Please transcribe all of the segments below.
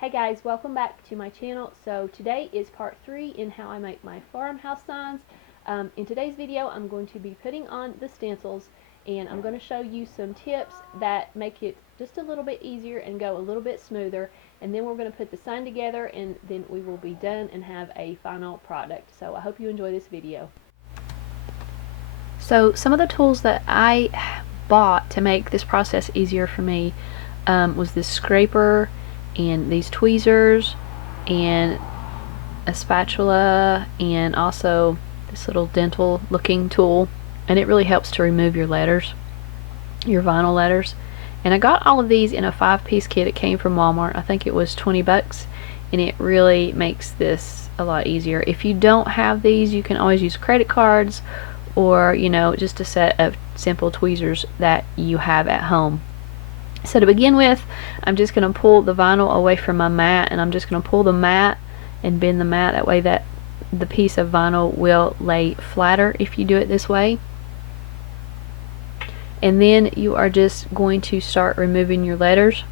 Hey guys, welcome back to my channel. So today is part 3 in how I make my farmhouse signs. In today's video I'm going to be putting on the stencils, and I'm going to show you some tips that make it just a little bit easier and go a little bit smoother, and then we're going to put the sign together and then we will be done and have a final product. So I hope you enjoy this video. So some of the tools that I bought to make this process easier for me was this scraper and these tweezers and a spatula and also this little dental looking tool, and it really helps to remove your letters, your vinyl letters. And I got all of these in a 5-piece kit. It came from Walmart. I think it was 20 bucks, and it really makes this a lot easier. If you don't have these, you can always use credit cards or just a set of simple tweezers that you have at home. So to begin with, I'm just going to pull the vinyl away from my mat, and I'm just going to pull the mat and bend the mat that way that the piece of vinyl will lay flatter if you do it this way. And then you are just going to start removing your letters.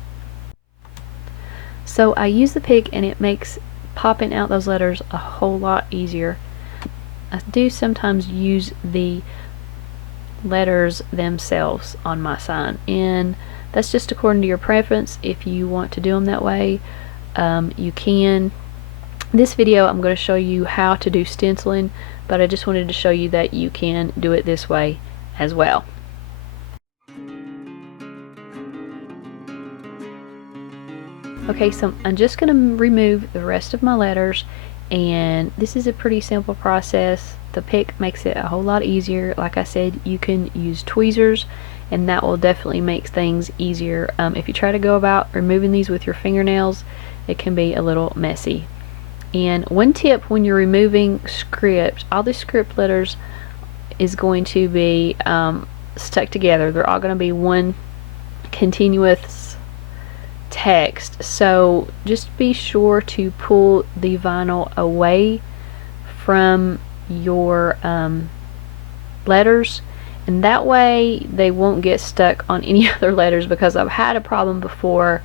So I use the pick, and it makes popping out those letters a whole lot easier. I do sometimes use the letters themselves on my sign, and that's just according to your preference. If you want to do them that way, you can. This video I'm going to show you how to do stenciling, but I just wanted to show you that you can do it this way as well. Okay, so I'm just going to remove the rest of my letters, and this is a pretty simple process. The pick makes it a whole lot easier. Like I said, you can use tweezers, and that will definitely make things easier. If you try to go about removing these with your fingernails, it can be a little messy. And one tip when you're removing script, all the script letters is going to be stuck together. They're all going to be one continuous text, so just be sure to pull the vinyl away from your letters, and that way they won't get stuck on any other letters, because I've had a problem before.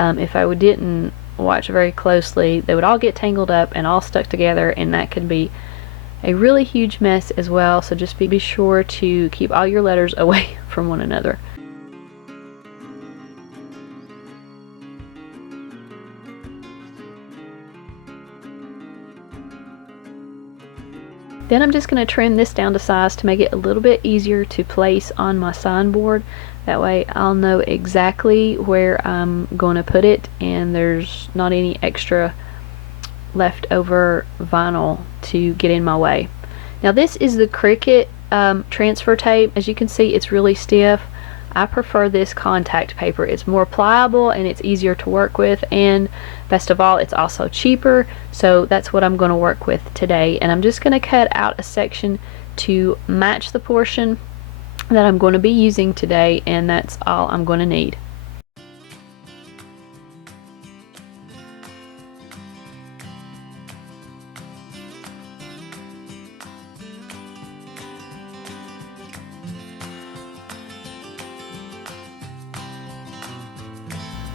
If I didn't watch very closely, they would all get tangled up and all stuck together, and that could be a really huge mess as well. So just be sure to keep all your letters away from one another. Then I'm just going to trim this down to size to make it a little bit easier to place on my signboard. That way I'll know exactly where I'm going to put it, and there's not any extra leftover vinyl to get in my way. Now this is the Cricut transfer tape. As you can see, it's really stiff. I prefer this contact paper. It's more pliable and it's easier to work with, and best of all, it's also cheaper. So that's what I'm going to work with today, and I'm just going to cut out a section to match the portion that I'm going to be using today, and that's all I'm going to need.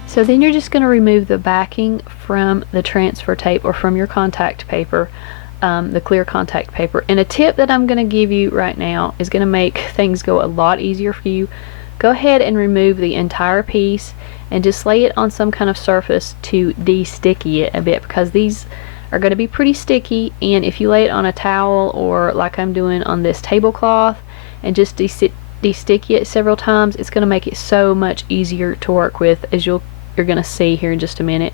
So then you're just going to remove the backing from the transfer tape or from your contact paper, the clear contact paper. And a tip that I'm going to give you right now is going to make things go a lot easier for you. Go ahead and remove the entire piece and just lay it on some kind of surface to de-sticky it a bit, because these are going to be pretty sticky, and if you lay it on a towel or like I'm doing on this tablecloth and just de-sticky it several times, it's going to make it so much easier to work with, as you're going to see here in just a minute.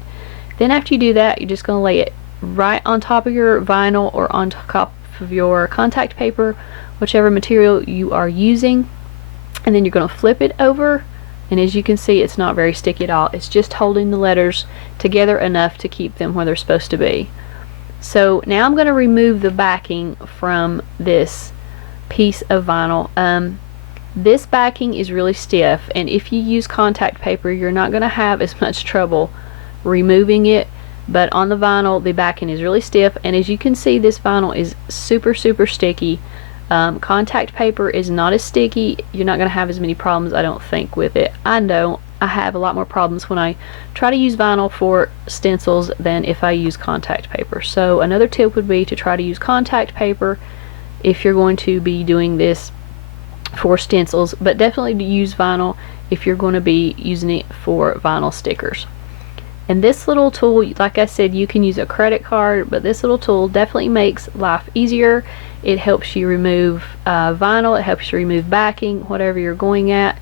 Then after you do that, you're just going to lay it right on top of your vinyl or on top of your contact paper, whichever material you are using, and then you're going to flip it over, and as you can see, it's not very sticky at all. It's just holding the letters together enough to keep them where they're supposed to be. So now I'm going to remove the backing from this piece of vinyl. This backing is really stiff, and if you use contact paper, you're not going to have as much trouble removing it, but on the vinyl, the backing is really stiff, and as you can see, this vinyl is super sticky. Contact paper is not as sticky. You're not going to have as many problems, I don't think, with it. I I have a lot more problems when I try to use vinyl for stencils than if I use contact paper. So another tip would be to try to use contact paper if you're going to be doing this for stencils, but definitely to use vinyl if you're going to be using it for vinyl stickers. And this little tool, like I said, you can use a credit card, but this little tool definitely makes life easier. It helps you remove vinyl, it helps you remove backing, whatever you're going at,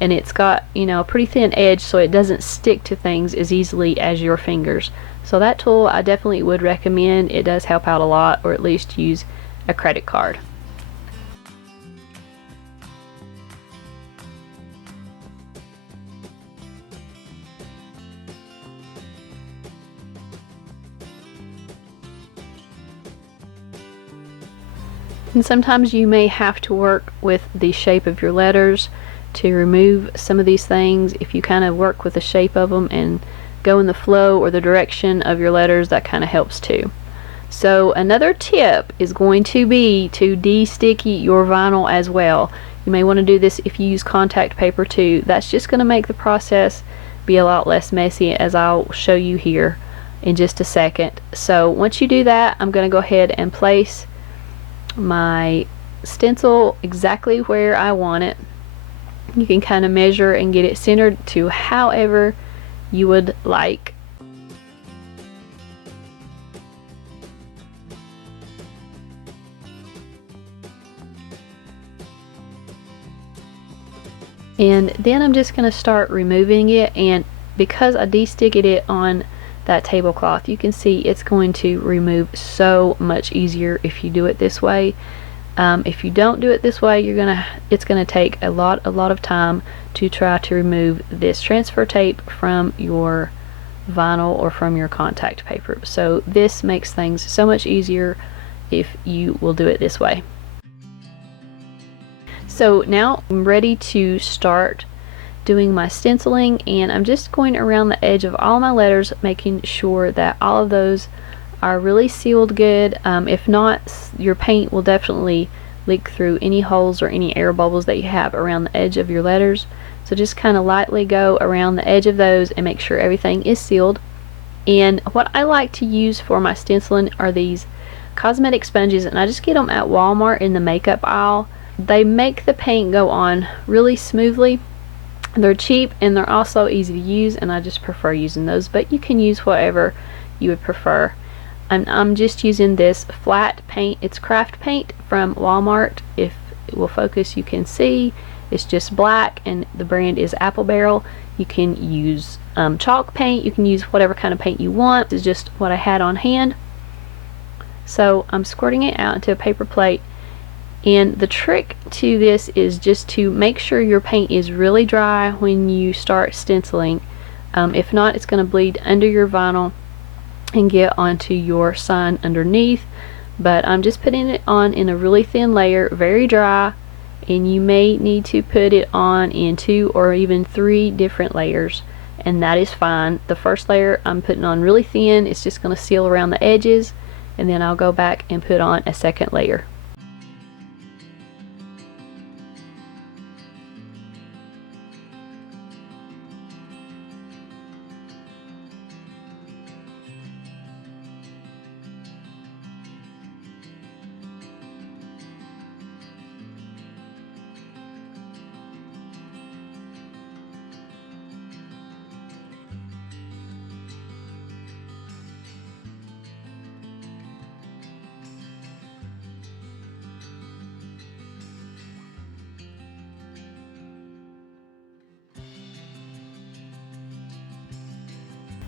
and it's got, you know, a pretty thin edge so it doesn't stick to things as easily as your fingers. So that tool I definitely would recommend. It does help out a lot, or at least use a credit card. And sometimes you may have to work with the shape of your letters to remove some of these things. If you kind of work with the shape of them and go in the flow or the direction of your letters, that kind of helps too. So another tip is going to be to de-sticky your vinyl as well. You may want to do this if you use contact paper too. That's just going to make the process be a lot less messy, as I'll show you here in just a second. So once you do that, I'm going to go ahead and place my stencil exactly where I want it. You can kind of measure and get it centered to however you would like. And then I'm just going to start removing it, and because I de-sticked it on that tablecloth, you can see it's going to remove so much easier if you do it this way. If you don't do it this way, it's gonna take a lot of time to try to remove this transfer tape from your vinyl or from your contact paper. So this makes things so much easier if you will do it this way. So now I'm ready to start doing my stenciling, and I'm just going around the edge of all my letters, making sure that all of those are really sealed good. If not, your paint will definitely leak through any holes or any air bubbles that you have around the edge of your letters. So just kind of lightly go around the edge of those and make sure everything is sealed. And what I like to use for my stenciling are these cosmetic sponges, and I just get them at Walmart in the makeup aisle. They make the paint go on really smoothly. They're cheap and they're also easy to use, and I just prefer using those, but you can use whatever you would prefer. I'm just using this flat paint. It's craft paint from Walmart. If it will focus, you can see it's just black, and the brand is Apple Barrel. You can use chalk paint. You can use whatever kind of paint you want. This is just what I had on hand. So I'm squirting it out into a paper plate. And the trick to this is just to make sure your paint is really dry when you start stenciling. If not, it's going to bleed under your vinyl and get onto your sign underneath. But I'm just putting it on in a really thin layer, very dry, and you may need to put it on in 2 or even 3 different layers, and that is fine. The first layer I'm putting on really thin. It's just going to seal around the edges, and then I'll go back and put on a second layer.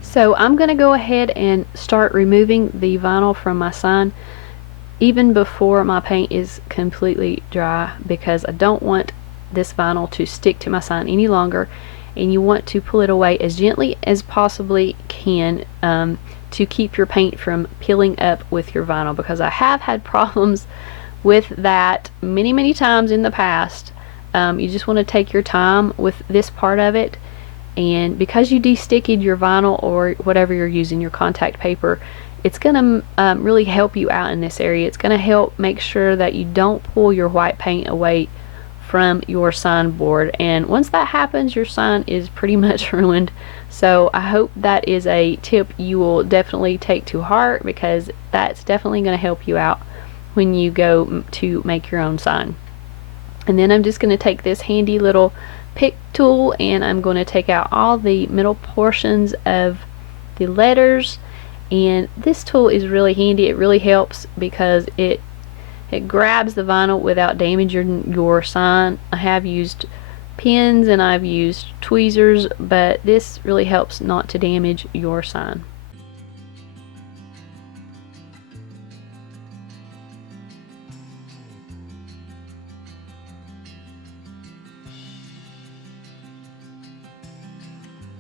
So I'm going to go ahead and start removing the vinyl from my sign even before my paint is completely dry, because I don't want this vinyl to stick to my sign any longer, and you want to pull it away as gently as possibly can to keep your paint from peeling up with your vinyl, because I have had problems with that many times in the past. You just want to take your time with this part of it. And because you de-sticked your vinyl or whatever you're using, your contact paper, it's going to really help you out in this area. It's going to help make sure that you don't pull your white paint away from your sign board, and once that happens, your sign is pretty much ruined. So I hope that is a tip you will definitely take to heart, because that's definitely going to help you out when you go to make your own sign. And then I'm just going to take this handy little pick tool, and I'm going to take out all the middle portions of the letters. And this tool is really handy. It really helps because it grabs the vinyl without damaging your sign. I have used pins and I've used tweezers, but this really helps not to damage your sign.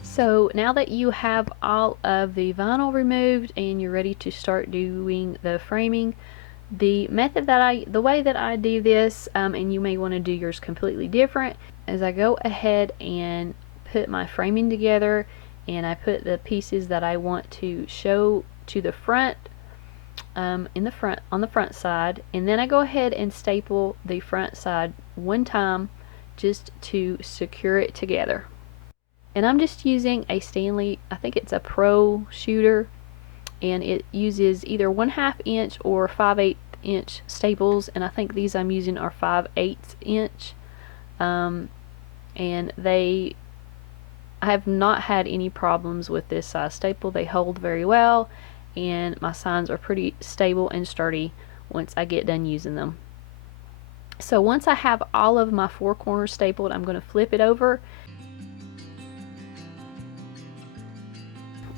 So now that you have all of the vinyl removed and you're ready to start doing the framing, the way that I do this, and you may want to do yours completely different, is I go ahead and put my framing together, and I put the pieces that I want to show to the front, on the front side, and then I go ahead and staple the front side one time just to secure it together. And I'm just using a Stanley, I think it's a Pro shooter, and it uses either 1/2 inch or 5/8 inch staples, and I think these I'm using are 5/8 inch, and I have not had any problems with this size staple. They hold very well, and my signs are pretty stable and sturdy once I get done using them. So once I have all of my 4 corners stapled, I'm going to flip it over.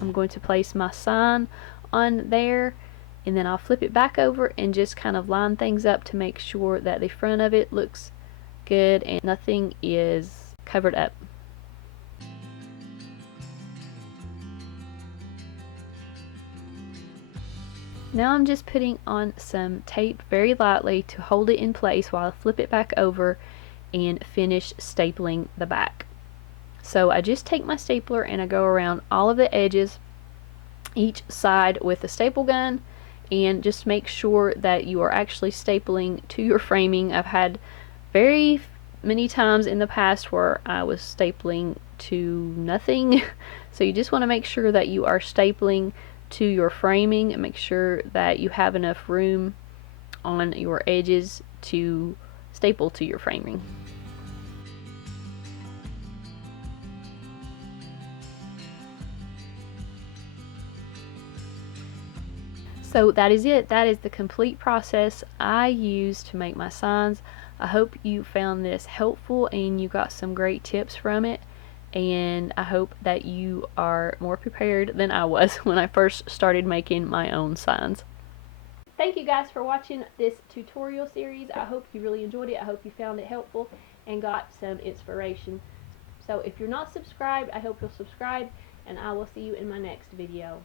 I'm going to place my sign on there, and then I'll flip it back over and just kind of line things up to make sure that the front of it looks good and nothing is covered up. Now I'm just putting on some tape very lightly to hold it in place while I flip it back over and finish stapling the back. So I just take my stapler and I go around all of the edges, each side with the staple gun, and just make sure that you are actually stapling to your framing. I've had very many times in the past where I was stapling to nothing. So you just want to make sure that you are stapling to your framing and make sure that you have enough room on your edges to staple to your framing. So that is it. That is the complete process I use to make my signs. I hope you found this helpful and you got some great tips from it, and I hope that you are more prepared than I was when I first started making my own signs. Thank you guys for watching this tutorial series. I hope you really enjoyed it. I hope you found it helpful and got some inspiration. So if you're not subscribed, I hope you'll subscribe, and I will see you in my next video.